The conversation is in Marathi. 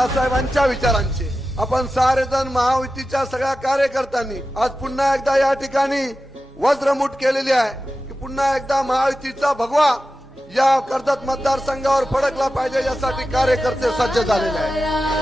बाळासाहेबांच्या विचारांचे आपण सारेजण महायुतीच्या सगळ्या कार्यकर्त्यांनी आज पुन्हा एकदा या ठिकाणी वज्रमुठ केलेली आहे की पुन्हा एकदा महायुतीचा भगवा या कर्जत मतदारसंघावर फडकला पाहिजे यासाठी कार्यकर्ते सज्ज झालेले आहेत।